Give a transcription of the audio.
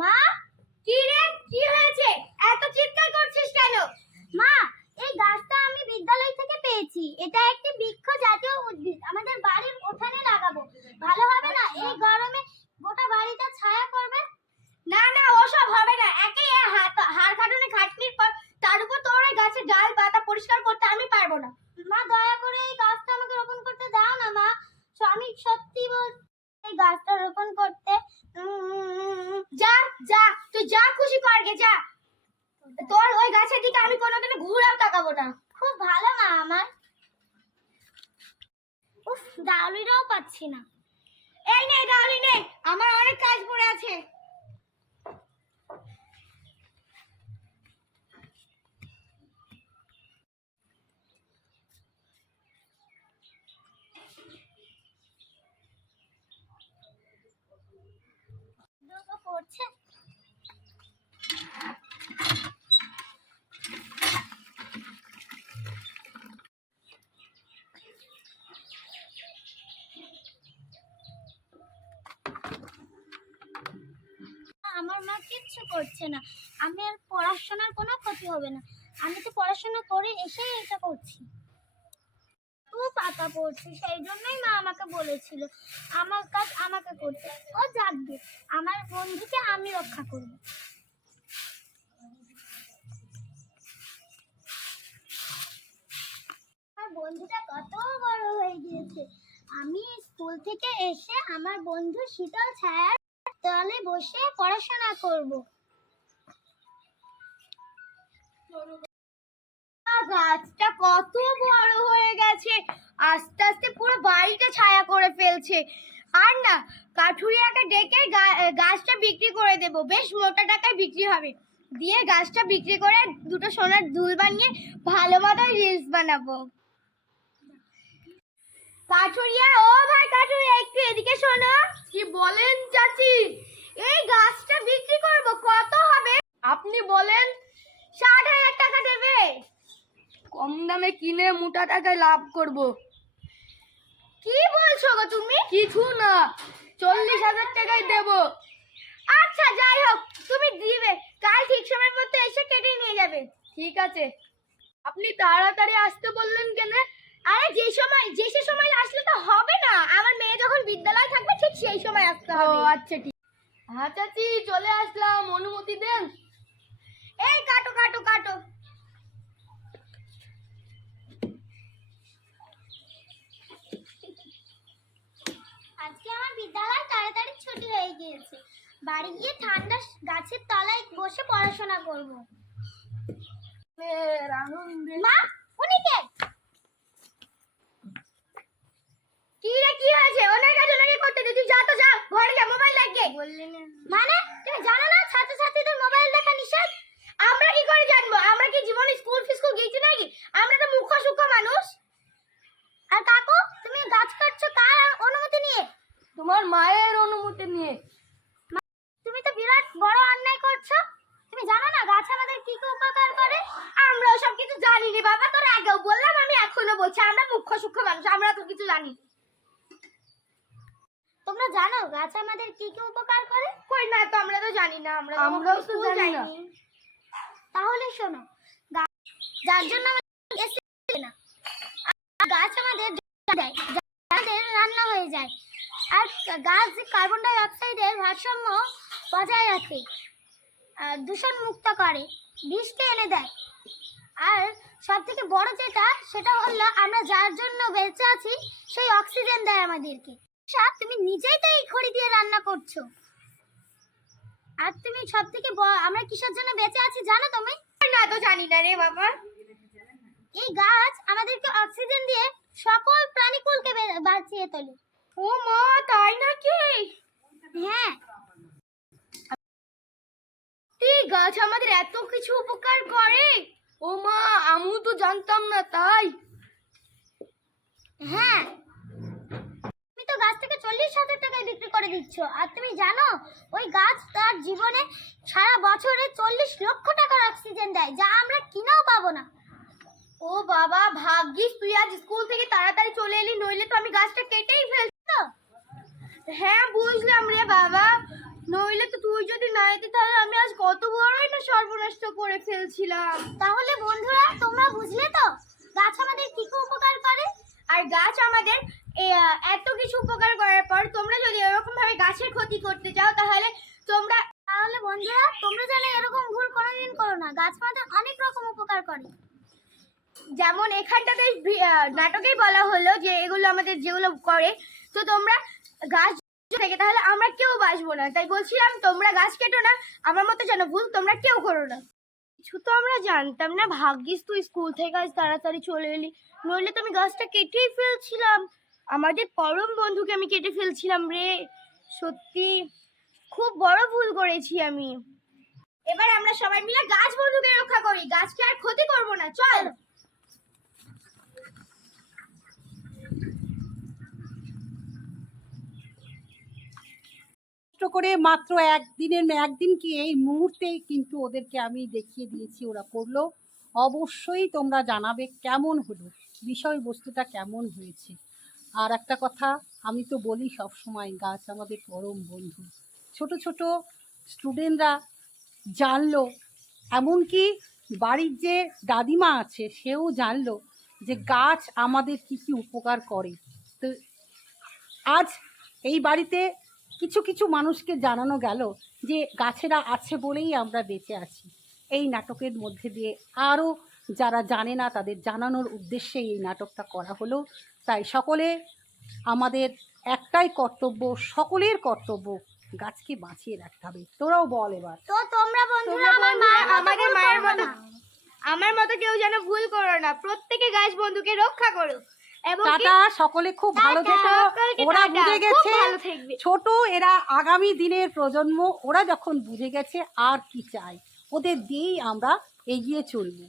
মা, কি রে, কি হয়েছে? এত চিৎকার করছিস কেন? মা, এই গাছটা আমি বিদ্যালয় থেকে পেয়েছি। এটা একটি বৃক্ষ জাতীয় উদ্ভিদ। আমাদের বাড়ির উঠানে লাগাবো। ভালো হবে না? এই গরমে গোটা বাড়িটা ছায়া করবে। না না, ওসব হবে না। একে হাড় কাটুনে খাটনির পর তার উপর তোর এই গাছের ডাল পাতা পরিষ্কার করতে আমি পারবো না। মা, দয়া করে এই গাছটা আমাকে রোপণ করতে দাও না মা। আমি সত্যি বলছি এই গাছটা রোপণ করতে। যা যা, তুই যা খুশি করগে যা। তোর ওই গাছের দিকে আমি কোনোদিনও ঘুরেও তাকাবো না। খুব ভালো মা আমার। উফ, ডাউলিটাও পাচ্ছি না। এই নে ডাউলি নে, আমার অনেক কাজ পড়ে আছে। পড়ছে আমার মা কিচ্ছু করছে না। আমি আর পড়াশোনার কোনো ক্ষতি হবে না। আমি তো পড়াশোনা করে এসে এটা করছি। ও পাতা পড়ছে, সেই জন্যই মা আমাকে বলেছিল আমার কাজ আমাকে করতে। ও যাকবে, আমার বন্ধুকে আমি রক্ষা করব। আমার বন্ধুটা কত বড় হয়ে গিয়েছে। আমি স্কুল থেকে এসে আমার বন্ধু শীতল ছায়ার তলে বসে পড়াশোনা করব। গাছটা কত বড় হয়ে গেছে, আস্তে আস্তে পুরো বাড়িটা ছায়া করে ফেলছে। আর না, কাঠুরিয়াকে ডেকে গাছটা বিক্রি করে দেব। বেশ মোটা টাকায় বিক্রি হবে। দিয়ে গাছটা বিক্রি করে দুটো সোনার দুল বানিয়ে ভালো মতো রিলস বানাবো। কাঠুরিয়া, ও ভাই কাঠুরিয়া, একটু এদিকে শোনো। কি বলেন চাচি? এই গাছটা বিক্রি করব, কত হবে? আপনি বলেন। 60,000 টাকা দেবে? কম দামে কিনে মোটা টাকায় লাভ করব। কি বলছো গো তুমি? কিছু না, 40,000 টাকায় দেব। আচ্ছা যাই হোক, তুমি দিবে। কাল ঠিক সময় মতো এসে কেটে নিয়ে যাবে। ঠিক আছে। আপনি তাড়াতাড়ি আসতে বললেন কেন? আরে যে সময় আসলে তো হবে না। আমার মেয়ে যখন বিদ্যালয় থাকবে ঠিক সেই সময় আসতে হবে। ও আচ্ছা ঠিক। হ্যাঁ চাচি, চলে আসলাম, অনুমতি দেন। এই কাটো কাটো কাটো। আজকে আমার বিদ্যালয় তাড়াতাড়ি ছুটি হয়ে গিয়েছে। বাড়ি গিয়ে ঠান্ডা গাছের তলায় বসে পড়াশোনা করব। মা, উনি কে? কি রে, কি হয়েছে? ওনার কাছে ওনাকে করতে দে। তুই যা তো যা, ঘরে যা, মোবাইল দেখে। মানে তুমি জানো না ছাত্রছাত্রীদের মোবাইল দেখা নিষেধ? আমরা কি করে জানবো? আমরা কি জীবনে স্কুল গিয়েছি নাকি? আমরা তো মূর্খ সূক্ষ্ম মানুষ। আর কাকু, তুমি গাছ কাটছো কার অনুমতি নিয়ে? তোমার মায়ের অনুমতি নিয়ে। তুমি তো বিরাট বড় অন্যায় করছো। তুমি জানো না গাছ আমাদের কি কি উপকার করে? আমরা সব কিছু জানি নি বাবা, তোর আগেও বললাম, আমি এখনো বলছি, আমরা মূর্খ সূক্ষ্ম মানুষ, আমরা তো কিছু জানি। তোমরা জানো গাছ আমাদের কি কি উপকার করে? কই না তো, আমরা তো জানি না। আমরাও তো জানি না। তাহলে শোনো, যার জন্য না, গাছ আমাদের দেয়, আমাদের রান্না হয়ে যায়। আর গাছ কার্বন ডাই অক্সাইডের ভারসাম্য বজায় রাখে, আর দূষণ মুক্ত করে, বৃষ্টি এনে দেয়। আর সব থেকে বড় যেটা, সেটা হলো আমরা যার জন্য বেঁচে আছি সেই অক্সিজেন দেয় আমাদেরকে। তুমি নিজেই তো এই খড়ি দিয়ে রান্না করছো। আর তুমি সব থেকে আমরা কিসের জন্য বেঁচে আছি জানো তুমি? না তো জানি না রে বাবা। এই গাছ আমাদেরকে অক্সিজেন দিয়ে সকল প্রাণীকুলকে বাঁচিয়ে তোলে। ও মা, তাই নাকি? হ্যাঁ, এই গাছ আমাদের এত কিছু উপকার করে। ও মা, আমিও তো জানতাম না। তাই? হ্যাঁ, তুমি তো গাছটাকে 40,000 টাকায় বিক্রি করে দিচ্ছ। আর তুমি জানো ওই গাছ তার জীবনে সারা বছরে 40 লক্ষ টাকার অক্সিজেন দেয়, যা আমরা কিনেও পাবো না। ও বাবা, ভাগ্যিস তুই আজ স্কুল থেকে তাড়াতাড়ি চলে এলি, নইলে তো আমি গাছটা কেটেই ফেলতো। হ্যাঁ বুঝলাম রে বাবা, নইলে তো তুই যদি না যেতি তাহলে আমি আজ কত বড়ই না সর্বনষ্ট করে ফেলছিলাম। তাহলে বন্ধুরা তোমরা বুঝলে তো গাছ আমাদের কি কি উপকার করে। আর গাছ আমাদের এত কিছু উপকার করার পর তোমরা যদি এরকম ভাবে গাছের ক্ষতি করতে চাও তাহলে বন্ধুরা তোমরা যেন এরকম ভুল কোনোদিন করো না। গাছ আমাদের অনেক রকম উপকার করে, যেমন এখানটাতে নাটকেই বলা হলো যে এগুলো আমাদের যেগুলো করে, তো তোমরা গাছ থেকে তাহলে আমরা কেউ বাঁচবো না। তাই বলছিলাম তোমরা গাছ কেটো না, আমার মতো যেন ভুল তোমরা কেউ করো না। কিছু তো আমরা জানতাম না, ভাগ্যিস তুই স্কুল থেকে আজ তাড়াতাড়ি চলে এলি, নইলে তো আমি গাছটা কেটেই ফেলছিলাম। আমাদের পরম বন্ধুকে আমি কেটে ফেলছিলাম রে, সত্যি খুব বড় ভুল করেছি আমি। এবার আমরা সবাই মিলে গাছ বন্ধুকে রক্ষা করি, গাছকে আর ক্ষতি করব না, চল। করে মাত্র একদিন কি এই মুহূর্তেই কিন্তু ওদেরকে আমি দেখিয়ে দিয়েছি, ওরা করলো। অবশ্যই তোমরা জানাবে কেমন হলো, বিষয়বস্তুটা কেমন হয়েছে। আর একটা কথা আমি তো বলি সব সময়, গাছ আমাদের পরম বন্ধু। ছোট ছোট স্টুডেন্টরা জানলো, এমনকি বাড়ির যে দাদিমা আছে সেও জানলো যে গাছ আমাদের কি কি উপকার করে। তো আজ এই বাড়িতে কিছু কিছু মানুষকে জানানো গেল যে গাছেরা আছে বলেই আমরা বেঁচে আছি। এই নাটকের মধ্যে দিয়ে আরও যারা জানে না তাদের জানানোর উদ্দেশ্যে এই নাটকটা করা হলো। তাই সকলে আমাদের একটাই কর্তব্য, সকলের কর্তব্য, গাছকে বাঁচিয়ে রাখতে হবে। তোরাও বল এবার। তো তোমরা বন্ধুরা আমাদের মায়ের মতো আমার মতো কেউ যেন ভুল করো না, প্রত্যেকে গাছ বন্ধুকে রক্ষা করো। টাটা, সকলে খুব ভালো থেকো। ওরা বুঝে গেছে, ছোট এরা আগামী দিনের প্রজন্ম, ওরা যখন বুঝে গেছে আর কি চাই, ওদের দিয়েই আমরা এগিয়ে চলবো।